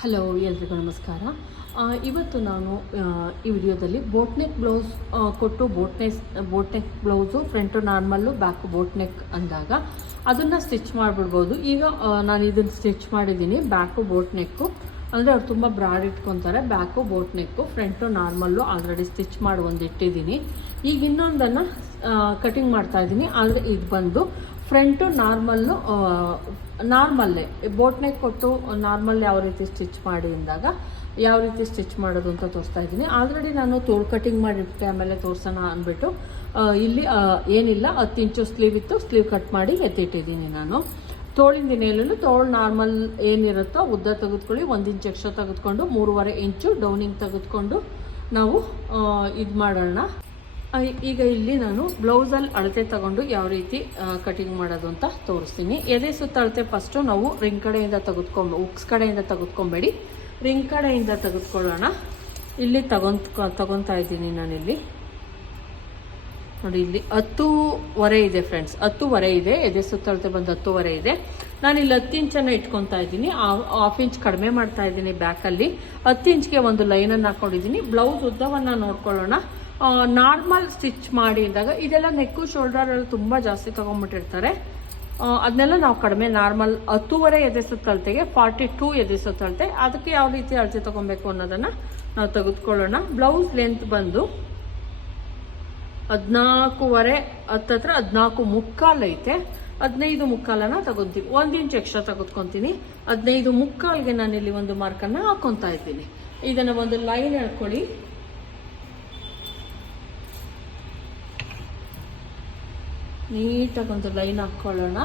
Hello, ಎಲ್ರಿಗೂ ನಮಸ್ಕಾರ. ಇವತ್ತು ನಾನು ಈ ವಿಡಿಯೋದಲ್ಲಿ ಬೋಟ್ನೆಕ್ ಬ್ಲೌಸ್ ಕೊಟ್ಟು boat neck boat neck blouse front normal back boat neck ಅಂದಾಗ ಅದನ್ನು ಸ್ಟಿಚ್ ಮಾಡಿಬಿಡ್ಬೋದು. ಈಗ ನಾನು ಇದನ್ನು ಸ್ಟಿಚ್ ಮಾಡಿದ್ದೀನಿ ಬ್ಯಾಕು ಬೋಟ್ನೆಕ್ಕು ಅಂದರೆ ಅವ್ರು ತುಂಬ broad ಇಟ್ಕೊತಾರೆ back boat neck front normal already stitch ಮಾಡಿ ಒಂದು ಇಟ್ಟಿದ್ದೀನಿ. ಈಗ ಇನ್ನೊಂದನ್ನು ಕಟಿಂಗ್ ಮಾಡ್ತಾ ಇದ್ದೀನಿ. ಆದರೆ ಇದು ಬಂದು ಫ್ರಂಟು ನಾರ್ಮಲ್ಲು ನಾರ್ಮಲ್ಲೇ ಬೋಟ್ನೆಕ್ ಕೊಟ್ಟು ನಾರ್ಮಲ್ ಯಾವ ರೀತಿ ಸ್ಟಿಚ್ ಮಾಡಿ ಅಂದಾಗ ಯಾವ ರೀತಿ ಸ್ಟಿಚ್ ಮಾಡೋದು ಅಂತ ತೋರಿಸ್ತಾ ಇದ್ದೀನಿ. ಆಲ್ರೆಡಿ ನಾನು ತೋಳು ಕಟಿಂಗ್ ಮಾಡಿಬಿಟ್ಟೆ ಆಮೇಲೆ ತೋರ್ಸೋಣ ಅಂದ್ಬಿಟ್ಟು ಇಲ್ಲಿ ಏನಿಲ್ಲ, ಹತ್ತು ಇಂಚು ಸ್ಲೀವ್ ಇತ್ತು, ಸ್ಲೀವ್ ಕಟ್ ಮಾಡಿ ಎತ್ತಿಟ್ಟಿದ್ದೀನಿ ನಾನು. ತೋಳಿನ ದಿನೆಯಲ್ಲೂ ತೋಳು ನಾರ್ಮಲ್ ಏನಿರುತ್ತೋ ಉದ್ದ ತೆಗೆದುಕೊಳ್ಳಿ, ಒಂದು ಇಂಚ್ ಎಕ್ಸ್ಟ್ರಾ ತೆಗೆದುಕೊಂಡು, ಮೂರುವರೆ ಇಂಚು ಡೌನಿಂಗ್ ತೆಗೆದುಕೊಂಡು ನಾವು ಇದು ಮಾಡೋಣ. ಈಗ ಇಲ್ಲಿ ನಾನು ಬ್ಲೌಸಲ್ಲಿ ಅಳತೆ ತಗೊಂಡು ಯಾವ ರೀತಿ ಕಟಿಂಗ್ ಮಾಡೋದು ಅಂತ ತೋರಿಸ್ತೀನಿ. ಎದೆ ಸುತ್ತ ಅಳತೆ ಫಸ್ಟು ನಾವು ರಿಂಗ್ ಕಡೆಯಿಂದ ತೆಗೆದುಕೊಂಡು ಉಕ್ಸ್ ಕಡೆಯಿಂದ ತೆಗೆದುಕೊಂಬೇಡಿ. ರಿಂಗ್ ಕಡೆಯಿಂದ ತೆಗೆದುಕೊಳ್ಳೋಣ. ಇಲ್ಲಿ ತಗೊಂತ ತಗೊತಾ ಇದ್ದೀನಿ ನಾನಿಲ್ಲಿ. ನೋಡಿ, ಇಲ್ಲಿ ಹತ್ತೂವರೆ ಇದೆ ಫ್ರೆಂಡ್ಸ್ ಹತ್ತೂವರೆ ಇದೆ. ಎದೆ ಸುತ್ತಳತೆ ಬಂದು ಹತ್ತೂವರೆ ಇದೆ. ನಾನು ಇಲ್ಲಿ ಹತ್ತು ಇಂಚನ್ನು ಇಟ್ಕೊತಾ ಇದ್ದೀನಿ. ಹಾಫ್ ಇಂಚ್ ಕಡಿಮೆ ಮಾಡ್ತಾ ಇದ್ದೀನಿ ಬ್ಯಾಕಲ್ಲಿ ಹತ್ತು ಇಂಚ್ಗೆ ಒಂದು ಲೈನನ್ನು ಹಾಕೊಂಡಿದ್ದೀನಿ. ಬ್ಲೌಸ್ ಉದ್ದವನ್ನು ನೋಡ್ಕೊಳ್ಳೋಣ. ನಾರ್ಮಲ್ ಸ್ಟಿಚ್ ಮಾಡಿ ಅಂದಾಗ, ಇದೆಲ್ಲ ನೆಕ್ಕು ಶೋಲ್ಡರ್ ಶೋಲ್ಡರಲ್ಲಿ ತುಂಬ ಜಾಸ್ತಿ ತಗೊಂಡ್ಬಿಟ್ಟಿರ್ತಾರೆ. ಅದನ್ನೆಲ್ಲ ನಾವು ಕಡಿಮೆ ನಾರ್ಮಲ್ ಹತ್ತೂವರೆ ಎದೆ ಸುತ್ತಳತೆಗೆ ಫಾರ್ಟಿ ಟೂ ಎದೆ ಸುತ್ತಳತೆ ಅದಕ್ಕೆ ಯಾವ ರೀತಿ ಅಳತೆ ತೊಗೊಬೇಕು ಅನ್ನೋದನ್ನು ನಾವು ತೆಗೆದುಕೊಳ್ಳೋಣ. ಬ್ಲೌಸ್ ಲೆಂತ್ ಬಂದು ಹದಿನಾಲ್ಕೂವರೆ ಹತ್ತತ್ರ ಹದಿನಾಲ್ಕು ಮುಕ್ಕಾಲು ಐತೆ. ಹದಿನೈದು ಮುಕ್ಕಾಲನ್ನ ತಗೊಂತೀನಿ ಒಂದು ಇಂಚ್ ಎಕ್ಸ್ಟ್ರಾ ತೆಗೆದುಕೊಂತೀನಿ. ಹದಿನೈದು ಮುಕ್ಕಾಲ್ಗೆ ನಾನಿಲ್ಲಿ ಒಂದು ಮಾರ್ಕನ್ನು ಹಾಕೊತಾ ಇದ್ದೀನಿ. ಇದನ್ನು ಒಂದು ಲೈನ್ ಹೇಳ್ಕೊಳ್ಳಿ ನೀಟಾಗಿ ಒಂದು ಲೈನ್ ಹಾಕ್ಕೊಳ್ಳೋಣ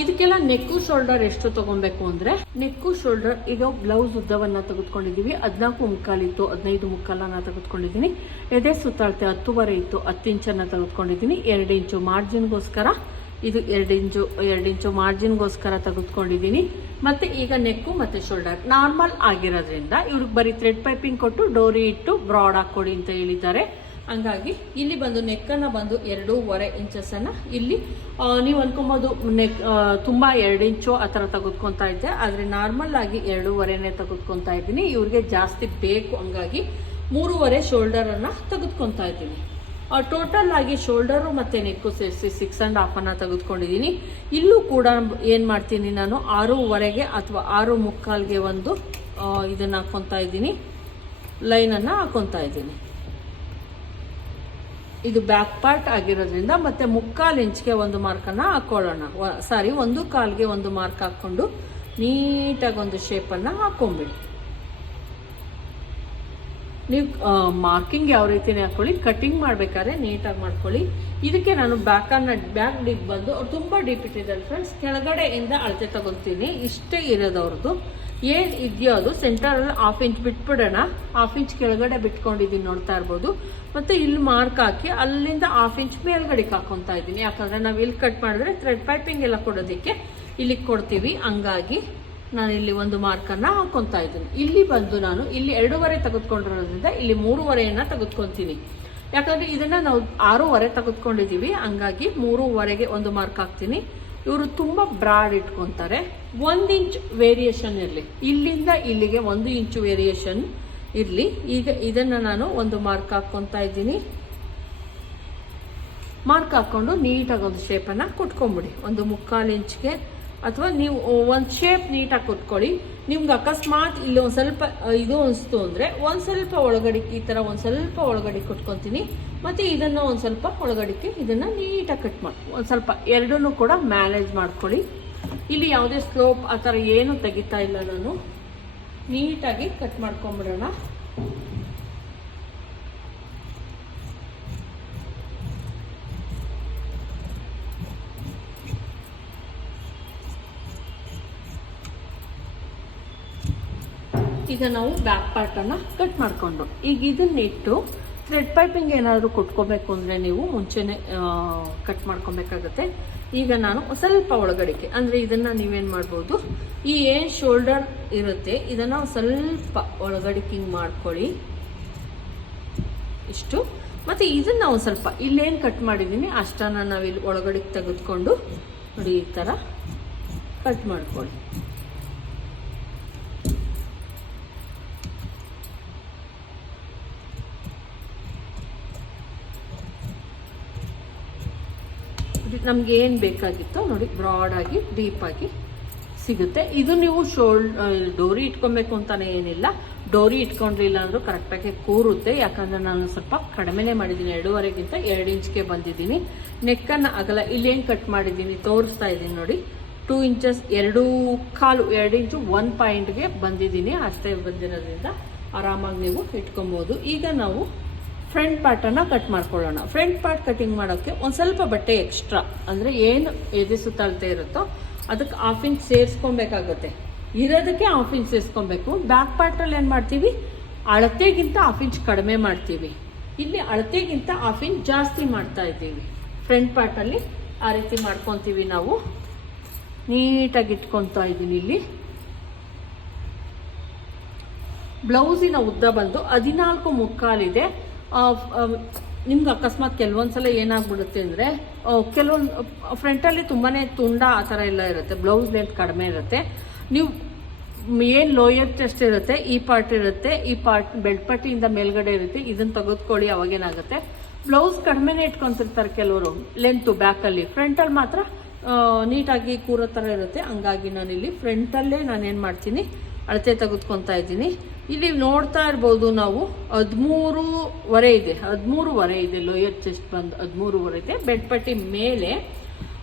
ಇದಕ್ಕೆಲ್ಲ ನೆಕ್ಕು ಶೋಲ್ಡರ್ ಎಷ್ಟು ತಗೊಬೇಕು ಅಂದ್ರೆ, ನೆಕ್ಕು ಶೋಲ್ಡರ್ ಈಗ ಬ್ಲೌಸ್ ಉದ್ದವನ್ನ ತೆಗೆದುಕೊಂಡಿದೀವಿ. ಹದಿನಾಲ್ಕು ಮುಕ್ಕಾಲಿತ್ತು ಹದಿನೈದು ಮುಕ್ಕಾಲನ್ನ ತೆಗೆದುಕೊಂಡಿದ್ದೀನಿ ಎದೆ ಸುತ್ತಾಳ್ತೆ ಹತ್ತುವರೆ ಇತ್ತು, ಹತ್ತು ಇಂಚನ್ನ ತೆಗೆದುಕೊಂಡಿದ್ದೀನಿ ಎರಡು ಇಂಚು ಮಾರ್ಜಿನ್ಗೋಸ್ಕರ, ಇದು ಎರಡು ಇಂಚು ಎರಡು ಇಂಚು ಮಾರ್ಜಿನ್ಗೋಸ್ಕರ ತೆಗೆದುಕೊಂಡಿದ್ದೀನಿ ಮತ್ತೆ ಈಗ ನೆಕ್ಕು ಮತ್ತೆ ಶೋಲ್ಡರ್. ನಾರ್ಮಲ್ ಆಗಿರೋದ್ರಿಂದ, ಇವ್ರಿಗೆ ಬರೀ ಥ್ರೆಡ್ ಪೈಪಿಂಗ್ ಕೊಟ್ಟು, ಡೋರಿ ಇಟ್ಟು, ಬ್ರಾಡ್ ಹಾಕೊಡಿ ಅಂತ ಹೇಳಿದ್ದಾರೆ. ಹಂಗಾಗಿ ಇಲ್ಲಿ ಬಂದು ನೆಕ್ಕನ್ನು ಬಂದು ಎರಡೂವರೆ ಇಂಚಸನ್ನು ಇಲ್ಲಿ ನೀವು ಅನ್ಕೊಬೋದು ನೆಕ್ ತುಂಬ ಎರಡು ಇಂಚು ಆ ಥರ ತೆಗೆದುಕೊತಾ ಇದ್ದೆ. ಆದರೆ ನಾರ್ಮಲ್ ಆಗಿ ಎರಡೂವರೆನೇ ತೆಗೆದುಕೊತಾ ಇದ್ದೀನಿ. ಇವ್ರಿಗೆ ಜಾಸ್ತಿ ಬೇಕು ಹಂಗಾಗಿ ಮೂರುವರೆ ಶೋಲ್ಡರನ್ನು ತೆಗೆದುಕೊತಾ ಇದ್ದೀನಿ. ಟೋಟಲ್ ಆಗಿ ಶೋಲ್ಡರು ಮತ್ತು ನೆಕ್ಕು ಸೇರಿಸಿ ಸಿಕ್ಸ್ ಆ್ಯಂಡ್ ಹಾಫನ್ನು ತೆಗೆದುಕೊಂಡಿದ್ದೀನಿ. ಇಲ್ಲೂ ಕೂಡ ಏನು ಮಾಡ್ತೀನಿ ನಾನು, ಆರೂವರೆಗೆ ಅಥವಾ ಆರು ಮುಕ್ಕಾಲ್ಗೆ ಒಂದು ಇದನ್ನು ಹಾಕ್ಕೊತಾ ಇದ್ದೀನಿ. ಲೈನನ್ನು ಹಾಕ್ಕೊತಾ ಇದ್ದೀನಿ. ಇದು ಬ್ಯಾಕ್ ಪಾರ್ಟ್ ಆಗಿರೋದ್ರಿಂದ ಮತ್ತೆ ಮುಕ್ಕಾಲು ಇಂಚ್ಗೆ ಒಂದು ಮಾರ್ಕನ್ನು ಹಾಕೊಳ್ಳೋಣ. ಸಾರಿ ಒಂದು ಕಾಲ್ಗೆ ಒಂದು ಮಾರ್ಕ್ ಹಾಕ್ಕೊಂಡು ನೀಟಾಗಿ ಒಂದು ಶೇಪನ್ನು ಹಾಕೊಂಬಿಡಿ. ನೀವು ಮಾರ್ಕಿಂಗ್ ಯಾವ ರೀತಿನೇ ಹಾಕೊಳ್ಳಿ ಕಟಿಂಗ್ ಮಾಡ್ಬೇಕಾದ್ರೆ ನೀಟಾಗಿ ಮಾಡ್ಕೊಳ್ಳಿ. ಇದಕ್ಕೆ ನಾನು ಬ್ಯಾಕನ್ನ ಬ್ಯಾಕ್ ಡಿಪ್ ಬಂದು, ಅವ್ರು ತುಂಬ ಡೀಪ್ ಇಟ್ಟಿದ್ದಾರೆ ಫ್ರೆಂಡ್ಸ್ ಕೆಳಗಡೆಯಿಂದ ಅಳತೆ ತಗೊತೀನಿ ಇಷ್ಟೇ ಇರೋದು ಅವ್ರದ್ದು. ಏನು ಇದೆಯೋ ಅದು? ಸೆಂಟರಲ್ಲಿ ಹಾಫ್ ಇಂಚ್ ಬಿಟ್ಬಿಡೋಣ. ಹಾಫ್ ಇಂಚ್ ಕೆಳಗಡೆ ಬಿಟ್ಕೊಂಡಿದ್ದೀನಿ ನೋಡ್ತಾ ಇರ್ಬೋದು. ಮತ್ತು ಇಲ್ಲಿ ಮಾರ್ಕ್ ಹಾಕಿ ಅಲ್ಲಿಂದ ಹಾಫ್ ಇಂಚ್ ಮೇಲ್ಗಡೆಗೆ ಹಾಕೊತಾ ಇದ್ದೀನಿ. ಯಾಕಂದರೆ ನಾವು ಇಲ್ಲಿ ಕಟ್ ಮಾಡಿದ್ರೆ ಥ್ರೆಡ್ ಪೈಪಿಂಗ್ ಎಲ್ಲ ಕೊಡೋದಕ್ಕೆ ಇಲ್ಲಿ ಕೊಡ್ತೀವಿ. ಹಂಗಾಗಿ ನಾನು ಇಲ್ಲಿ ಒಂದು ಮಾರ್ಕನ್ನು ಹಾಕೊತಾ ಇದ್ದೀನಿ. ಇಲ್ಲಿ ಬಂದು ನಾನು ಇಲ್ಲಿ ಎರಡೂವರೆ ತೆಗೆದುಕೊಂಡಿರೋದ್ರಿಂದ ಇಲ್ಲಿ ಮೂರುವರೆಯನ್ನು ತೆಗೆದುಕೊತೀನಿ. ಯಾಕಂದರೆ ಇದನ್ನು ನಾವು ಆರೂವರೆ ತೆಗೆದುಕೊಂಡಿದ್ದೀವಿ ಹಂಗಾಗಿ ಮೂರುವರೆಗೆ ಒಂದು ಮಾರ್ಕ್ ಹಾಕ್ತೀನಿ. ಇವರು ತುಂಬ ಬ್ರಾಡ್ ಇಟ್ಕೊತಾರೆ. ಒಂದು ಇಂಚ್ ವೇರಿಯೇಷನ್ ಇರಲಿ. ಇಲ್ಲಿಂದ ಇಲ್ಲಿಗೆ ಒಂದು ಇಂಚು ವೇರಿಯೇಷನ್ ಇರಲಿ. ಈಗ ಇದನ್ನು ನಾನು ಒಂದು ಮಾರ್ಕ್ ಹಾಕ್ಕೊತಾ ಇದ್ದೀನಿ. ಮಾರ್ಕ್ ಹಾಕ್ಕೊಂಡು ನೀಟಾಗಿ ಒಂದು ಶೇಪನ್ನು ಕುಟ್ಕೊಂಬಿಡಿ. ಒಂದು ಮುಕ್ಕಾಲು ಇಂಚ್ಗೆ. ಅಥವಾ ನೀವು ಒಂದು ಶೇಪ್ ನೀಟಾಗಿ ಕುತ್ಕೊಳ್ಳಿ ನಿಮ್ಗೆ ಅಕಸ್ಮಾತ್ ಇಲ್ಲಿ ಒಂದು ಸ್ವಲ್ಪ ಇದು ಅನಿಸ್ತು ಅಂದರೆ ಒಂದು ಸ್ವಲ್ಪ ಒಳಗಡಿಕೆ, ಈ ಥರ ಒಂದು ಸ್ವಲ್ಪ ಒಳಗಡೆ ಕುಟ್ಕೊತೀನಿ. ಮತ್ತು ಇದನ್ನು ಒಂದು ಸ್ವಲ್ಪ ಒಳಗಡಿಕೆ ಇದನ್ನು ನೀಟಾಗಿ ಕಟ್ ಮಾಡಿ, ಒಂದು ಸ್ವಲ್ಪ ಎರಡನ್ನೂ ಕೂಡ ಮ್ಯಾನೇಜ್ ಮಾಡ್ಕೊಳ್ಳಿ. ಇಲ್ಲಿ ಯಾವುದೇ ಸ್ಲೋಪ್ ಆ ಥರ ಏನು ತೆಗಿತಾ ಇಲ್ಲ ನಾನು. ನೀಟಾಗಿ ಕಟ್ ಮಾಡ್ಕೊಂಬಿಡೋಣ. ಈಗ ನಾವು ಬ್ಯಾಕ್ ಪಾರ್ಟನ್ನು ಕಟ್ ಮಾಡಿಕೊಂಡು, ಈಗ ಇದನ್ನಿಟ್ಟು ಥ್ರೆಡ್ ಪೈಪಿಂಗ್ ಏನಾದರೂ ಕೊಟ್ಕೋಬೇಕು ಅಂದರೆ ನೀವು ಮುಂಚೆನೆ ಕಟ್ ಮಾಡ್ಕೊಬೇಕಾಗತ್ತೆ. ಈಗ ನಾನು ಸ್ವಲ್ಪ ಒಳಗಡಿಕೆ ಅಂದರೆ ಇದನ್ನು ನೀವೇನು ಮಾಡ್ಬೋದು, ಈ ಏನು ಶೋಲ್ಡರ್ ಇರುತ್ತೆ, ಇದನ್ನು ಸ್ವಲ್ಪ ಒಳಗಡಿಕಿಂಗ್ ಮಾಡ್ಕೊಳ್ಳಿ. ಇಷ್ಟು. ಮತ್ತು ಇದನ್ನು ಒಂದು ಸ್ವಲ್ಪ, ಇಲ್ಲೇನು ಕಟ್ ಮಾಡಿದ್ದೀನಿ ಅಷ್ಟನ್ನು ನಾವಿಲ್ಲಿ ಒಳಗಡೆಗೆ ತೆಗೆದುಕೊಂಡು, ನೋಡಿ ಈ ಥರ ಕಟ್ ಮಾಡ್ಕೊಳ್ಳಿ. ನಮ್ಗೆ ಏನು ಬೇಕಾಗಿತ್ತೋ ನೋಡಿ ಬ್ರಾಡಾಗಿ ಡೀಪಾಗಿ ಸಿಗುತ್ತೆ. ಇದು ನೀವು ಶೋಲ್ ಡೋರಿ ಇಟ್ಕೊಬೇಕು ಅಂತಾನೆ ಏನಿಲ್ಲ. ಡೋರಿ ಇಟ್ಕೊಂಡ್ರಿಲ್ಲ ಅಂದರೂ ಕರೆಕ್ಟಾಗಿ ಕೂರುತ್ತೆ. ಯಾಕಂದ್ರೆ ನಾನು ಸ್ವಲ್ಪ ಕಡಿಮೆನೇ ಮಾಡಿದ್ದೀನಿ, ಎರಡೂವರೆಗಿಂತ ಎರಡು ಇಂಚ್ಗೆ ಬಂದಿದ್ದೀನಿ. ನೆಕ್ಕನ್ನು ಅಗಲ ಇಲ್ಲೇನು ಕಟ್ ಮಾಡಿದ್ದೀನಿ, ತೋರಿಸ್ತಾ ಇದ್ದೀನಿ ನೋಡಿ. ಟೂ ಇಂಚಸ್ ಎರಡು ಕಾಲು, ಎರಡು ಇಂಚು ಒನ್ ಪಾಯಿಂಟ್ಗೆ ಬಂದಿದ್ದೀನಿ. ಅಷ್ಟೇ ಬಂದಿರೋದ್ರಿಂದ ಆರಾಮಾಗಿ ನೀವು ಇಟ್ಕೊಬೋದು. ಈಗ ನಾವು ಫ್ರಂಟ್ ಪಾರ್ಟನ್ನು ಕಟ್ ಮಾಡ್ಕೊಳ್ಳೋಣ. ಫ್ರಂಟ್ ಪಾರ್ಟ್ ಕಟಿಂಗ್ ಮಾಡೋಕ್ಕೆ ಒಂದು ಸ್ವಲ್ಪ ಬಟ್ಟೆ ಎಕ್ಸ್ಟ್ರಾ ಅಂದರೆ ಏನು ಎದೆ ಸುತ್ತಳತೆ ಇರುತ್ತೋ ಅದಕ್ಕೆ ಹಾಫ್ ಇಂಚ್ ಸೇರಿಸ್ಕೊಬೇಕಾಗುತ್ತೆ. ಇರೋದಕ್ಕೆ ಹಾಫ್ ಇಂಚ್ ಸೇರಿಸ್ಕೊಬೇಕು. ಬ್ಯಾಕ್ ಪಾರ್ಟಲ್ಲಿ ಏನು ಮಾಡ್ತೀವಿ? ಅಳತೆಗಿಂತ ಹಾಫ್ ಇಂಚ್ ಕಡಿಮೆ ಮಾಡ್ತೀವಿ. ಇಲ್ಲಿ ಅಳತೆಗಿಂತ ಹಾಫ್ ಇಂಚ್ ಜಾಸ್ತಿ ಮಾಡ್ತಾ ಇದ್ದೀವಿ. ಫ್ರಂಟ್ ಪಾರ್ಟಲ್ಲಿ ಆ ರೀತಿ ಮಾಡ್ಕೊತೀವಿ ನಾವು. ನೀಟಾಗಿ ಇಟ್ಕೊತಾ ಇದ್ದೀನಿ ಇಲ್ಲಿ. ಬ್ಲೌಸಿನ ಉದ್ದ ಬಂದು ಹದಿನಾಲ್ಕು ಮುಕ್ಕಾಲಿದೆ. ನಿಮ್ಗೆ ಅಕಸ್ಮಾತ್ ಕೆಲವೊಂದ್ಸಲ ಏನಾಗ್ಬಿಡುತ್ತೆ ಅಂದರೆ ಕೆಲವೊಂದು ಫ್ರಂಟಲ್ಲಿ ತುಂಬಾ ತುಂಡ ಆ ಥರ ಎಲ್ಲ ಇರುತ್ತೆ ಬ್ಲೌಸ್ ಲೆಂತ್ ಕಡಿಮೆ ಇರುತ್ತೆ. ನೀವು ಏನು ಲೋಯರ್ ಚೆಸ್ಟ್ ಇರುತ್ತೆ, ಈ ಪಾರ್ಟ್ ಇರುತ್ತೆ, ಈ ಪಾರ್ಟ್ ಬೆಲ್ಟ್ ಪಟ್ಟಿಯಿಂದ ಮೇಲ್ಗಡೆ ಇರುತ್ತೆ, ಇದನ್ನು ತೆಗೆದುಕೊಳ್ಳಿ ಅವಾಗೇನಾಗುತ್ತೆ ಬ್ಲೌಸ್ ಕಡಿಮೆನೇ ಇಟ್ಕೊಂತಿರ್ತಾರೆ ಕೆಲವರು ಲೆಂತು ಬ್ಯಾಕಲ್ಲಿ ಫ್ರಂಟಲ್ಲಿ ಮಾತ್ರ ನೀಟಾಗಿ ಕೂರೋ ಥರ ಇರುತ್ತೆ. ಹಂಗಾಗಿ ನಾನಿಲ್ಲಿ ಫ್ರಂಟಲ್ಲೇ ನಾನೇನು ಮಾಡ್ತೀನಿ, ಅಳತೆ ತೆಗೆದುಕೊತಾ ಇದ್ದೀನಿ. ಇಲ್ಲಿ ನೋಡ್ತಾ ಇರ್ಬೋದು ನಾವು ಹದಿಮೂರುವರೆ ಇದೆ ಹದಿಮೂರುವರೆ ಇದೆ ಲೋಯರ್ ಚೆಸ್ಟ್ ಬಂದು ಹದಿಮೂರುವರೆ ಇದೆ ಬೆಡ್ ಪಟ್ಟಿ ಮೇಲೆ.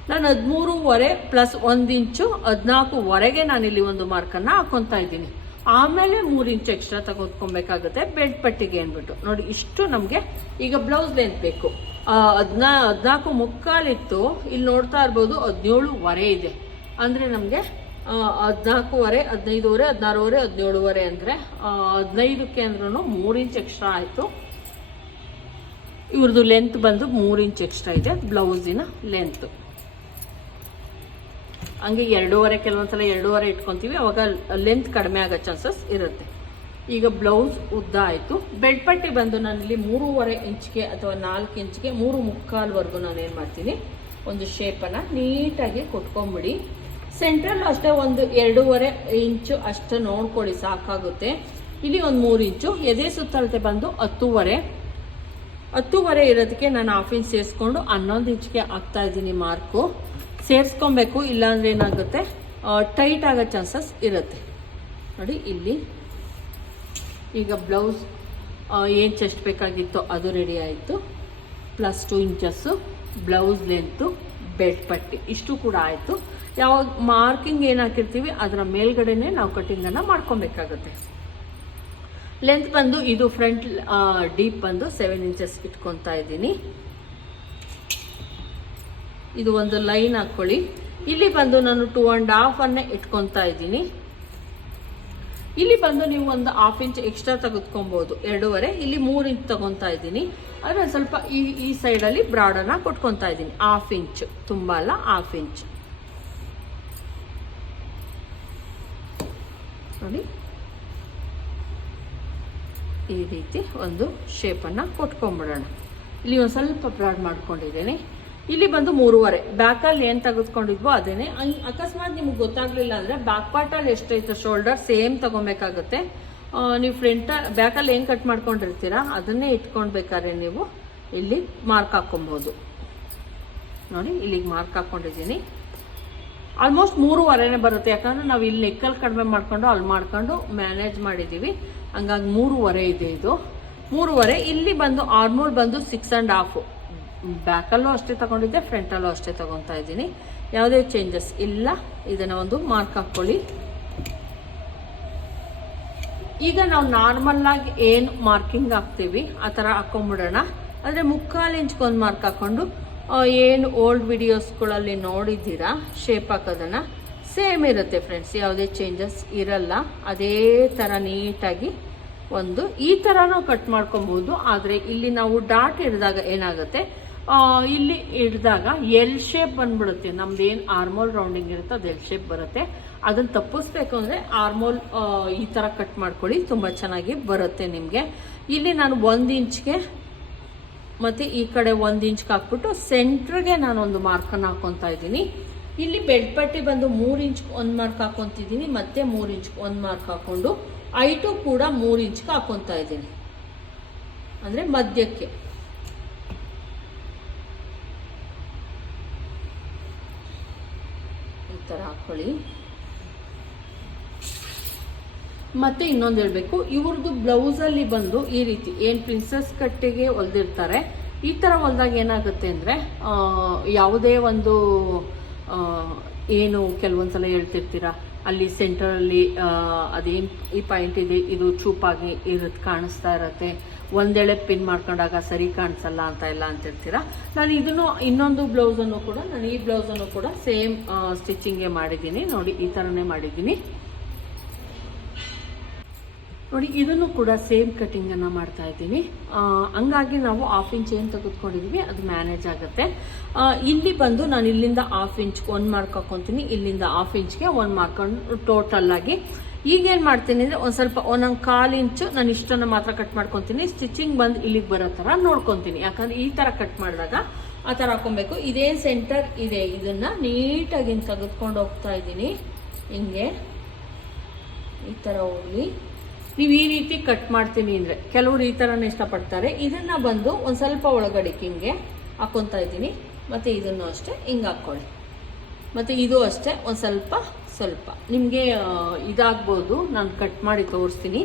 ನಾನು ಹದಿಮೂರುವರೆ ಪ್ಲಸ್ ಒಂದು ಇಂಚು ಹದಿನಾಲ್ಕುವರೆಗೆ ಇಲ್ಲಿ ಒಂದು ಮಾರ್ಕನ್ನು ಹಾಕೊತಾ ಇದ್ದೀನಿ. ಆಮೇಲೆ ಮೂರು ಇಂಚು ಎಕ್ಸ್ಟ್ರಾ ತಗೊತ್ಕೊಬೇಕಾಗುತ್ತೆ ಬೆಡ್ ಪಟ್ಟಿಗೆ ಅಂದ್ಬಿಟ್ಟು. ನೋಡಿ, ಇಷ್ಟು ನಮಗೆ ಈಗ ಬ್ಲೌಸ್ ಲೆಂತ್ ಬೇಕು. ಹದಿನಾ ಹದಿನಾಲ್ಕು ಮುಕ್ಕಾಲಿತ್ತು. ಇಲ್ಲಿ ನೋಡ್ತಾ ಇರ್ಬೋದು ಹದಿನೇಳುವರೆ ಇದೆ. ಅಂದರೆ ನಮಗೆ ಹದಿನಾಲ್ಕೂವರೆ, ಹದಿನೈದುವರೆ, ಹದಿನಾರುವರೆ, ಹದಿನೇಳುವರೆ ಅಂದರೆ ಹದಿನೈದಕ್ಕೆ ಅಂದ್ರೂ ಮೂರು ಇಂಚ್ ಎಕ್ಸ್ಟ್ರಾ ಆಯಿತು. ಇವ್ರದ್ದು ಲೆಂತ್ ಬಂದು ಮೂರು ಇಂಚ್ ಎಕ್ಸ್ಟ್ರಾ ಇದೆ, ಬ್ಲೌಸಿನ ಲೆಂತ್ ಹಂಗೆ ಎರಡೂವರೆ, ಕೆಲವೊಂದ್ಸಲ ಎರಡೂವರೆ ಇಟ್ಕೊತೀವಿ, ಅವಾಗ ಲೆಂತ್ ಕಡಿಮೆ ಆಗೋ ಚಾನ್ಸಸ್ ಇರುತ್ತೆ. ಈಗ ಬ್ಲೌಸ್ ಉದ್ದ ಆಯಿತು. ಬೆಡ್ ಪಟ್ಟಿ ಬಂದು ನಾನಿಲ್ಲಿ ಮೂರುವರೆ ಇಂಚ್ಗೆ ಅಥವಾ ನಾಲ್ಕು ಇಂಚ್ಗೆ ಮೂರು ಮುಕ್ಕಾಲ್ವರೆಗೂ ನಾನು ಏನು ಮಾಡ್ತೀನಿ, ಒಂದು ಶೇಪನ್ನು ನೀಟಾಗಿ ಕೊಟ್ಕೊಂಬಿಡಿ. ಸೆಂಟ್ರಲ್ ಅಷ್ಟೇ ಒಂದು ಎರಡೂವರೆ ಇಂಚು ಅಷ್ಟು ನೋಡ್ಕೊಳ್ಳಿ, ಸಾಕಾಗುತ್ತೆ. ಇಲ್ಲಿ ಒಂದು ಮೂರು ಇಂಚು, ಎದೆ ಸುತ್ತಳತೆ ಬಂದು ಹತ್ತೂವರೆ. ಹತ್ತೂವರೆ ಇರೋದಕ್ಕೆ ನಾನು ಹಾಫ್ ಇಂಚ್ ಸೇರಿಸ್ಕೊಂಡು ಹನ್ನೊಂದು ಇಂಚ್ಗೆ ಹಾಕ್ತಾ ಇದ್ದೀನಿ ಮಾರ್ಕು. ಸೇರಿಸ್ಕೊಬೇಕು, ಇಲ್ಲಾಂದ್ರೆ ಏನಾಗುತ್ತೆ? ಟೈಟ್ ಆಗೋ ಚಾನ್ಸಸ್ ಇರುತ್ತೆ. ನೋಡಿ, ಇಲ್ಲಿ. ಈಗ ಬ್ಲೌಸ್ ಏನು ಚೆಸ್ಟ್ ಬೇಕಾಗಿತ್ತೋ ಅದು ರೆಡಿ ಆಯಿತು. Plus two inches blouse length bed ಪಟ್ಟಿ. ಇಷ್ಟು ಕೂಡ ಆಯಿತು. ಯಾವಾಗ ಮಾರ್ಕಿಂಗ್ ಏನು ಹಾಕಿರ್ತೀವಿ, ಅದರ ಮೇಲ್ಗಡೆನೆ ನಾವು ಕಟ್ಟಿಂಗನ್ನು ಮಾಡ್ಕೊಬೇಕಾಗುತ್ತೆ. ಲೆಂತ್ ಬಂದು ಇದು ಫ್ರಂಟ್ ಡೀಪ್ ಬಂದು ಸೆವೆನ್ ಇಂಚಸ್ ಇಟ್ಕೊತಾ ಇದ್ದೀನಿ. ಇದು ಒಂದು ಲೈನ್ ಹಾಕ್ಕೊಳ್ಳಿ ಇಲ್ಲಿ ಬಂದು ನಾನು ಟೂ ಆ್ಯಂಡ್ ಹಾಫ್ ಅನ್ನೇ ಇಟ್ಕೊತಾ ಇದ್ದೀನಿ. ಇಲ್ಲಿ ಬಂದು ನೀವು ಒಂದು ಹಾಫ್ ಇಂಚ್ ಎಕ್ಸ್ಟ್ರಾ ತೆಗೆದುಕೊಬೋದು, ಎರಡೂವರೆ. ಇಲ್ಲಿ ಮೂರು ಇಂಚ್ ತಗೊತಾ ಇದ್ದೀನಿ. ಆದರೆ ಸ್ವಲ್ಪ ಈ ಈ ಸೈಡಲ್ಲಿ ಬ್ರಾಡನ್ನು ಕೊಟ್ಕೊತಾ ಇದ್ದೀನಿ. ಹಾಫ್ ಇಂಚ್ ತುಂಬ ಅಲ್ಲ ಹಾಫ್ ಇಂಚ್ ನೋಡಿ. ಈ ರೀತಿ ಒಂದು ಶೇಪನ್ನು ಕೊಟ್ಕೊಂಡ್ಬಿಡೋಣ ಇಲ್ಲಿ ಒಂದು ಸ್ವಲ್ಪ ಬ್ರಾಡ್ ಮಾಡ್ಕೊಂಡಿದ್ದೀನಿ. ಇಲ್ಲಿ ಬಂದು ಮೂರುವರೆ. ಬ್ಯಾಕಲ್ಲಿ ಏನು ತೆಗೆದುಕೊಂಡಿದ್ವೋ ಅದೇನೆ. ಅಕಸ್ಮಾತ್ ನಿಮ್ಗೆ ಗೊತ್ತಾಗ್ಲಿಲ್ಲ ಅಂದರೆ ಬ್ಯಾಕ್ ಪಾರ್ಟಲ್ಲಿ ಎಷ್ಟೈತೆ? ಶೋಲ್ಡರ್ ಸೇಮ್ ತಗೊಬೇಕಾಗುತ್ತೆ. ನೀವು ಫ್ರಂಟ ಬ್ಯಾಕಲ್ಲಿ ಏನು ಕಟ್ ಮಾಡ್ಕೊಂಡಿರ್ತೀರಾ? ಅದನ್ನೇ ಇಟ್ಕೊಳ್ಬೇಕಾದ್ರೆ ನೀವು ಇಲ್ಲಿ ಮಾರ್ಕ್ ಹಾಕ್ಕೊಬೋದು ನೋಡಿ, ಇಲ್ಲಿಗೆ ಮಾರ್ಕ್ ಹಾಕ್ಕೊಂಡಿದ್ದೀನಿ ಆಲ್ಮೋಸ್ಟ್ ಮೂರುವರೆನೇ ಬರುತ್ತೆ. ಯಾಕಂದ್ರೆ ನಾವು ಇಲ್ಲಿ ಲೆಕ್ಕಲ್ಲಿ ಕಡಿಮೆ ಮಾಡ್ಕೊಂಡು ಅಲ್ಲಿ ಮಾಡ್ಕೊಂಡು ಮ್ಯಾನೇಜ್ ಮಾಡಿದ್ದೀವಿ ಹಂಗಾಗಿ ಮೂರುವರೆ ಇದೆ ಇದು. ಮೂರುವರೆ ಇಲ್ಲಿ ಬಂದು ಆರ್ಮೋಲ್ ಬಂದು ಸಿಕ್ಸ್ ಆ್ಯಂಡ್ ಹಾಫು ಬ್ಯಾಕಲ್ಲೂ ಅಷ್ಟೇ ತಗೊಂಡಿದ್ದೆ ಫ್ರಂಟಲ್ಲೂ ಅಷ್ಟೇ ತಗೊತಾ ಇದ್ದೀನಿ. ಯಾವುದೇ ಚೇಂಜಸ್ ಇಲ್ಲ. ಇದನ್ನು ಒಂದು ಮಾರ್ಕ್ ಹಾಕ್ಕೊಳ್ಳಿ ಈಗ ನಾವು ನಾರ್ಮಲ್ಲಾಗಿ ಏನು ಮಾರ್ಕಿಂಗ್ ಹಾಕ್ತೀವಿ ಆ ಥರ ಹಾಕೊಂಡ್ಬಿಡೋಣ ಆದರೆ ಮುಕ್ಕಾಲು ಇಂಚ್ಗೊಂದು ಮಾರ್ಕ್ ಹಾಕೊಂಡು ಆ, ಏನು ಓಲ್ಡ್ ವಿಡಿಯೋಸ್ಗಳಲ್ಲಿ ನೋಡಿದ್ದೀರಾ? ಶೇಪ್ ಹಾಕೋದನ್ನು ಸೇಮ್ ಇರುತ್ತೆ ಫ್ರೆಂಡ್ಸ್ ಯಾವುದೇ ಚೇಂಜಸ್ ಇರಲ್ಲ. ಅದೇ ಥರ ನೀಟಾಗಿ ಒಂದು, ಈ ಥರನೂ ಕಟ್ ಮಾಡ್ಕೊಬೋದು ಆದರೆ ಇಲ್ಲಿ ನಾವು ಡಾಟ್ ಹಿಡಿದಾಗ ಏನಾಗುತ್ತೆ? ಇಲ್ಲಿ ಹಿಡಿದಾಗ ಎಲ್ ಶೇಪ್ ಬಂದ್ಬಿಡುತ್ತೆ. ನಮ್ದು ಏನು ಆರ್ಮೋಲ್ ರೌಂಡಿಂಗ್ ಇರುತ್ತೆ ಅದು ಎಲ್ ಶೇಪ್ ಬರುತ್ತೆ. ಅದನ್ನು ತಪ್ಪಿಸ್ಬೇಕು ಅಂದರೆ ಆರ್ಮೋಲ್ ಈ ಥರ ಕಟ್ ಮಾಡ್ಕೊಳ್ಳಿ. ತುಂಬ ಚೆನ್ನಾಗಿ ಬರುತ್ತೆ ನಿಮಗೆ. ಇಲ್ಲಿ ನಾನು ಒಂದು ಇಂಚ್ಗೆ ಮತ್ತು ಈ ಕಡೆ ಒಂದು ಇಂಚ್ಗೆ ಹಾಕ್ಬಿಟ್ಟು ಸೆಂಟ್ರಿಗೆ ನಾನು ಒಂದು ಮಾರ್ಕನ್ನು ಹಾಕೊತಾ ಇದ್ದೀನಿ. ಇಲ್ಲಿ ಬೆಡ್ ಪಟ್ಟಿ ಬಂದು ಮೂರು ಇಂಚ್ ಒಂದು ಮಾರ್ಕ್ ಹಾಕೊತಿದ್ದೀನಿ, ಮತ್ತೆ ಮೂರು ಇಂಚ್ ಒಂದು ಮಾರ್ಕ್ ಹಾಕೊಂಡು ಐಟು ಕೂಡ ಮೂರು ಇಂಚ್ಗೆ ಹಾಕೊತಾ ಇದ್ದೀನಿ. ಅಂದರೆ ಮಧ್ಯಕ್ಕೆ. ಈ ಥರ ಹಾಕ್ಕೊಳ್ಳಿ ಮತ್ತೆ ಇನ್ನೊಂದು ಹೇಳಬೇಕು. ಇವ್ರದ್ದು ಬ್ಲೌಸಲ್ಲಿ ಬಂದು ಈ ರೀತಿ ಏನು ಪ್ರಿನ್ಸಸ್ ಕಟ್ಟಿಗೆ ಹೊಲ್ದಿರ್ತಾರೆ, ಈ ಥರ ಹೊಲ್ದಾಗ ಏನಾಗುತ್ತೆ ಅಂದರೆ ಯಾವುದೇ ಒಂದು ಏನು ಕೆಲವೊಂದು ಸಲ ಹೇಳ್ತಿರ್ತೀರ, ಅಲ್ಲಿ ಸೆಂಟರಲ್ಲಿ ಅದೇನು ಈ ಪಾಯಿಂಟ್ ಇದೆ, ಇದು ಚೂಪಾಗಿ ಇರುತ್ತೆ ಕಾಣಿಸ್ತಾ ಇರತ್ತೆ, ಒಂದೆಳೆ ಪಿನ್ ಮಾಡ್ಕೊಂಡಾಗ ಸರಿ ಕಾಣಿಸಲ್ಲ ಅಂತ ಎಲ್ಲ ಅಂತಿರ್ತೀರ. ನಾನು ಇದನ್ನು ಇನ್ನೊಂದು ಬ್ಲೌಸನ್ನು ಕೂಡ, ನಾನು ಈ ಬ್ಲೌಸನ್ನು ಕೂಡ ಸೇಮ್ ಸ್ಟಿಚಿಂಗೇ ಮಾಡಿದ್ದೀನಿ. ನೋಡಿ, ಈ ಥರನೇ ಮಾಡಿದ್ದೀನಿ. ನೋಡಿ, ಇದನ್ನು ಕೂಡ ಸೇಮ್ ಕಟಿಂಗ್ ಅನ್ನ ಮಾಡ್ತಾ ಇದ್ದೀನಿ. ಹಂಗಾಗಿ ನಾವು ಹಾಫ್ ಇಂಚ್ ಏನು ತೆಗೆದುಕೊಂಡಿದೀವಿ, ಅದು ಮ್ಯಾನೇಜ್ ಆಗುತ್ತೆ. ಇಲ್ಲಿ ಬಂದು ನಾನು ಇಲ್ಲಿಂದ ಹಾಫ್ ಇಂಚ್ ಒಂದು ಮಾರ್ಕ್ ಹಾಕೊಂತೀನಿ. ಇಲ್ಲಿಂದ ಹಾಫ್ ಇಂಚ್ಗೆ ಒಂದು ಮಾಡ್ಕೊಂಡು ಟೋಟಲ್ ಆಗಿ. ಈಗ ಏನು ಮಾಡ್ತೀನಿ ಅಂದರೆ, ಒಂದು ಸ್ವಲ್ಪ ಒಂದೊಂದು ಕಾಲು ಇಂಚು ನಾನು ಇಷ್ಟನ್ನು ಮಾತ್ರ ಕಟ್ ಮಾಡ್ಕೊಂತೀನಿ. ಸ್ಟಿಚಿಂಗ್ ಬಂದು ಇಲ್ಲಿಗೆ ಬರೋ ಥರ ನೋಡ್ಕೊತೀನಿ. ಯಾಕಂದ್ರೆ ಈ ಥರ ಕಟ್ ಮಾಡಿದಾಗ ಆ ಥರ ಹಾಕೊಬೇಕು. ಇದೇ ಸೆಂಟರ್ ಇದೆ. ಇದನ್ನ ನೀಟಾಗಿ ಹಿಂಗೆ ತೆಗೆದುಕೊಂಡು ಹೋಗ್ತಾ ಇದ್ದೀನಿ. ಹಿಂಗೆ. ಈ ಥರ ಹೋಗ್ಲಿ. ನೀವು ಈ ರೀತಿ ಕಟ್ ಮಾಡ್ತೀನಿ ಅಂದರೆ ಕೆಲವರು ಈ ಥರನೇ ಇಷ್ಟಪಡ್ತಾರೆ. ಇದನ್ನ ಬಂದು ಒಂದು ಸ್ವಲ್ಪ ಒಳಗಡೆ ಹಿಂಗೆ ಹಾಕ್ಕೊತಾ ಇದ್ದೀನಿ. ಮತ್ತು ಇದನ್ನು ಅಷ್ಟೇ ಹಿಂಗೆ ಹಾಕ್ಕೊಳ್ಳಿ ಮತ್ತು ಇದು ಅಷ್ಟೇ ಒಂದು ಸ್ವಲ್ಪ ಸ್ವಲ್ಪ. ನಿಮಗೆ ಇದಾಗ್ಬೋದು. ನಾನು ಕಟ್ ಮಾಡಿ ತೋರಿಸ್ತೀನಿ.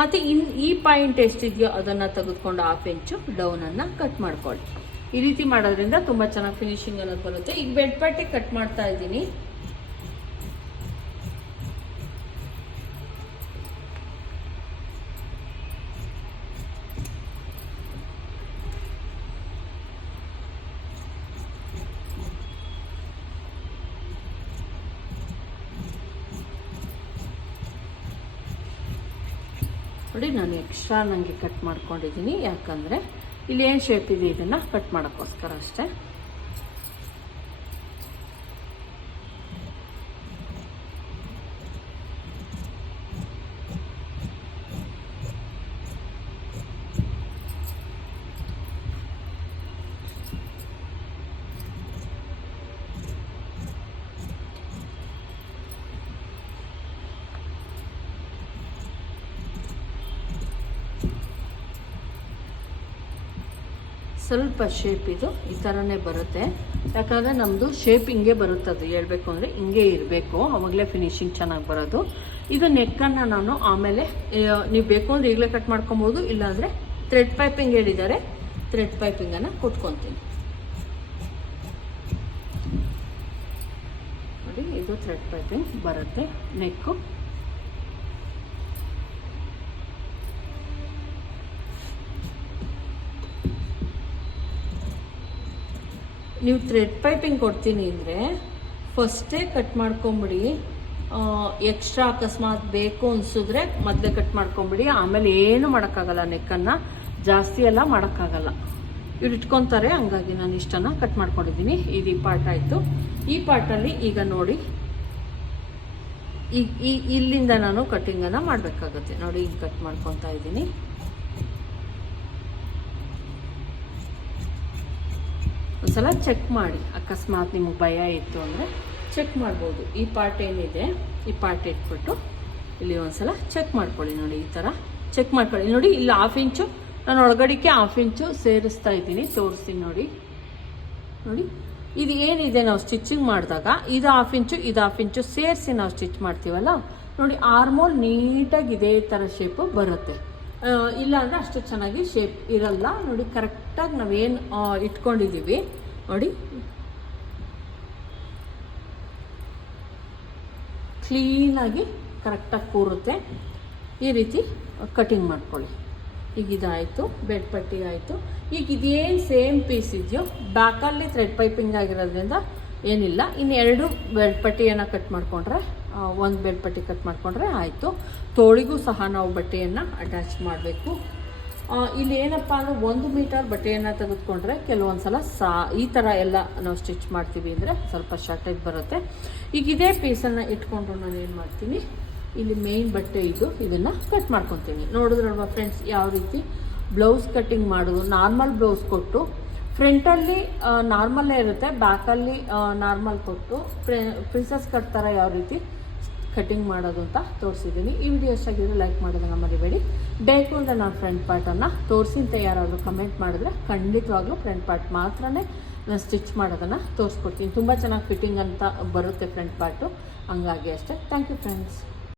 ಮತ್ತು ಇನ್, ಈ ಪಾಯಿಂಟ್ ಎಷ್ಟಿದೆಯೋ ಅದನ್ನು ತೆಗೆದುಕೊಂಡು ಹಾಫ್ ಇಂಚು ಡೌನನ್ನು ಕಟ್ ಮಾಡ್ಕೊಳ್ಳಿ. ಈ ರೀತಿ ಮಾಡೋದ್ರಿಂದ ತುಂಬ ಚೆನ್ನಾಗಿ ಫಿನಿಶಿಂಗ್ ಅನ್ನೋದು ಬರುತ್ತೆ. ಈಗ ಬೆಡ್ ಪಟ್ಟಿ ಕಟ್ ಮಾಡ್ತಾ ಇದ್ದೀನಿ. ನೋಡಿ ನಾನು ಎಕ್ಸ್ಟ್ರಾ ನನಗೆ ಕಟ್ ಮಾಡ್ಕೊಂಡಿದ್ದೀನಿ. ಯಾಕಂದರೆ ಇಲ್ಲಿ ಏನು ಶೇಪ್ ಇದೆ, ಇದನ್ನು ಕಟ್ ಮಾಡೋಕ್ಕೋಸ್ಕರ ಅಷ್ಟೇ. ಸ್ವಲ್ಪ ಶೇಪ್ ಇದು ಈ ಥರನೇ ಬರುತ್ತೆ. ಯಾಕಂದರೆ ನಮ್ಮದು ಶೇಪ್ ಹಿಂಗೆ ಬರುತ್ತೆ ಅದು ಹೇಳಬೇಕು ಅಂದರೆ ಹಿಂಗೆ ಇರಬೇಕು. ಅವಾಗಲೇ ಫಿನಿಶಿಂಗ್ ಚೆನ್ನಾಗಿ ಬರೋದು. ಇದು ನೆಕ್ಕನ್ನು ನಾನು ಆಮೇಲೆ ನೀವು ಬೇಕು ಅಂದರೆ ಈಗಲೇ ಕಟ್ ಮಾಡ್ಕೊಬೋದು, ಇಲ್ಲಾಂದರೆ ಥ್ರೆಡ್ ಪೈಪಿಂಗ್ ಹೇಳಿದ್ದಾರೆ. ಥ್ರೆಡ್ ಪೈಪಿಂಗನ್ನು ಕೊಟ್ಕೊತೀನಿ. ನೋಡಿ, ಇದು ಥ್ರೆಡ್ ಪೈಪಿಂಗ್ ಬರುತ್ತೆ ನೆಕ್ಕು ನೀವು ಥ್ರೆಡ್ ಪೈಪಿಂಗ್ ಕೊಡ್ತೀನಿ ಅಂದರೆ ಫಸ್ಟೇ ಕಟ್ ಮಾಡ್ಕೊಂಬಿಡಿ. ಎಕ್ಸ್ಟ್ರಾ ಅಕಸ್ಮಾತ್ ಬೇಕು ಅನಿಸಿದ್ರೆ ಮೊದಲೇ ಕಟ್ ಮಾಡ್ಕೊಂಬಿಡಿ. ಆಮೇಲೆ ಏನು ಮಾಡೋಕ್ಕಾಗಲ್ಲ ನೆಕ್ಕನ್ನು ಜಾಸ್ತಿ ಎಲ್ಲ ಮಾಡೋಕ್ಕಾಗಲ್ಲ. ಇವ್ರು ಇಟ್ಕೊತಾರೆ, ಹಂಗಾಗಿ ನಾನು ಇಷ್ಟನ್ನು ಕಟ್ ಮಾಡ್ಕೊಂಡಿದ್ದೀನಿ ಇದು ಈ ಪಾರ್ಟ್ ಆಯಿತು. ಈ ಪಾರ್ಟಲ್ಲಿ ಈಗ ನೋಡಿ. ಈ ಇಲ್ಲಿಂದ ನಾನು ಕಟ್ಟಿಂಗನ್ನು ಮಾಡಬೇಕಾಗುತ್ತೆ. ನೋಡಿ, ಈಗ ಕಟ್ ಮಾಡ್ಕೊತಾ ಇದ್ದೀನಿ ಒಂದ್ಸಲ ಚೆಕ್ ಮಾಡಿ. ಅಕಸ್ಮಾತ್ ನಿಮಗೆ ಭಯ ಇತ್ತು ಅಂದರೆ ಚೆಕ್ ಮಾಡ್ಬೋದು. ಈ ಪಾರ್ಟ್ ಏನಿದೆ, ಈ ಪಾರ್ಟ್ ಇಟ್ಬಿಟ್ಟು ಇಲ್ಲಿ ಒಂದ್ಸಲ ಚೆಕ್ ಮಾಡ್ಕೊಳ್ಳಿ ನೋಡಿ ಈ ಥರ ಚೆಕ್ ಮಾಡ್ಕೊಳ್ಳಿ. ನೋಡಿ, ಇಲ್ಲಿ ಹಾಫ್ ಇಂಚು ನಾನು ಒಳಗಡಿಕೆ ಹಾಫ್ ಇಂಚು ಸೇರಿಸ್ತಾ ಇದ್ದೀನಿ, ತೋರಿಸ್ತೀನಿ ನೋಡಿ. ನೋಡಿ, ಇದು ಏನಿದೆ ನಾವು ಸ್ಟಿಚಿಂಗ್ ಮಾಡಿದಾಗ, ಇದು ಹಾಫ್ ಇಂಚು ಇದು ಹಾಫ್ ಇಂಚು ಸೇರಿಸಿ ನಾವು ಸ್ಟಿಚ್ ಮಾಡ್ತೀವಲ್ಲ, ನೋಡಿ ಆರ್ಮೋಲ್ ನೀಟಾಗಿ ಇದೇ ಥರ ಶೇಪು ಬರುತ್ತೆ. ಇಲ್ಲ ಅಂದರೆ ಅಷ್ಟು ಚೆನ್ನಾಗಿ ಶೇಪ್ ಇರಲ್ಲ. ನೋಡಿ ಕರೆಕ್ಟಾಗಿ ನಾವೇನು ಇಟ್ಕೊಂಡಿದ್ದೀವಿ. ನೋಡಿ. ಕ್ಲೀನಾಗಿ ಕರೆಕ್ಟಾಗಿ ಕೂರುತ್ತೆ. ಈ ರೀತಿ ಕಟಿಂಗ್ ಮಾಡ್ಕೊಳ್ಳಿ. ಈಗ ಇದಾಯಿತು ಬೆಡ್ ಪಟ್ಟಿ ಆಯಿತು. ಈಗ ಇದೇನು ಸೇಮ್ ಪೀಸ್ ಇದೆಯೋ ಬ್ಯಾಕಲ್ಲಿ ಥ್ರೆಡ್ ಪೈಪಿಂಗ್ ಆಗಿರೋದ್ರಿಂದ ಏನಿಲ್ಲ. ಇನ್ನು ಎರಡು ಬೆಡ್ ಪಟ್ಟಿಯನ್ನು ಕಟ್ ಮಾಡಿಕೊಂಡ್ರೆ ಒಂದು ಬೆಡ್ ಪಟ್ಟಿ ಕಟ್ ಮಾಡಿಕೊಂಡ್ರೆ ಆಯಿತು. ತೋಳಿಗೂ ಸಹ ನಾವು ಬಟ್ಟೆಯನ್ನು ಅಟ್ಯಾಚ್ ಮಾಡಬೇಕು. ಇಲ್ಲಿ ಏನಪ್ಪ ಅಂದರೆ ಒಂದು ಮೀಟರ್ ಬಟ್ಟೆಯನ್ನು ತೆಗೆದುಕೊಂಡ್ರೆ ಕೆಲವೊಂದು ಸಲ ಸಾ, ಈ ಥರ ಎಲ್ಲ ನಾವು ಸ್ಟಿಚ್ ಮಾಡ್ತೀವಿ ಅಂದರೆ ಸ್ವಲ್ಪ ಶಾರ್ಟೇಜ್ ಬರುತ್ತೆ. ಈಗ ಇದೇ ಪೀಸನ್ನು ಇಟ್ಕೊಂಡು ನಾನು ಏನು ಮಾಡ್ತೀನಿ? ಇಲ್ಲಿ ಮೇಯ್ನ್ ಬಟ್ಟೆ ಇದು, ಇದನ್ನು ಕಟ್ ಮಾಡ್ಕೊತೀನಿ. ನೋಡಿದ್ರಲ್ವ ಫ್ರೆಂಡ್ಸ್ ಯಾವ ರೀತಿ? ಬ್ಲೌಸ್ ಕಟ್ಟಿಂಗ್ ಮಾಡೋದು ನಾರ್ಮಲ್ ಬ್ಲೌಸ್ ಕೊಟ್ಟು ಫ್ರಂಟಲ್ಲಿ ನಾರ್ಮಲ್ಲೇ ಇರುತ್ತೆ ಬ್ಯಾಕಲ್ಲಿ ನಾರ್ಮಲ್ ಕೊಟ್ಟು ಪ್ರಿನ್ಸಸ್ ಕಟ್ ಥರ ಯಾವ ರೀತಿ ಕಟಿಂಗ್ ಮಾಡೋದು ಅಂತ ತೋರಿಸಿದ್ದೀನಿ. ಈ ವಿಡಿಯೋ ಎಷ್ಟಾಗಿದ್ರೆ ಲೈಕ್ ಮಾಡೋದನ್ನ ಮರಿಬೇಡಿ. ಬೇಕು ಅಂದರೆ ನಾನು ಫ್ರಂಟ್ ಪಾರ್ಟನ್ನು ತೋರಿಸಿ, ಅಂತ ಯಾರಾದರೂ ಕಮೆಂಟ್ ಮಾಡಿದ್ರೆ ಖಂಡಿತವಾಗ್ಲೂ ಫ್ರಂಟ್ ಪಾರ್ಟ್ ಮಾತ್ರನೇ ನಾನು ಸ್ಟಿಚ್ ಮಾಡೋದನ್ನು ತೋರಿಸ್ಕೊಡ್ತೀನಿ. ತುಂಬ ಚೆನ್ನಾಗಿ ಫಿಟ್ಟಿಂಗ್ ಅಂತ ಬರುತ್ತೆ ಫ್ರಂಟ್ ಪಾರ್ಟು ಹಂಗಾಗಿ ಅಷ್ಟೇ. Thank you friends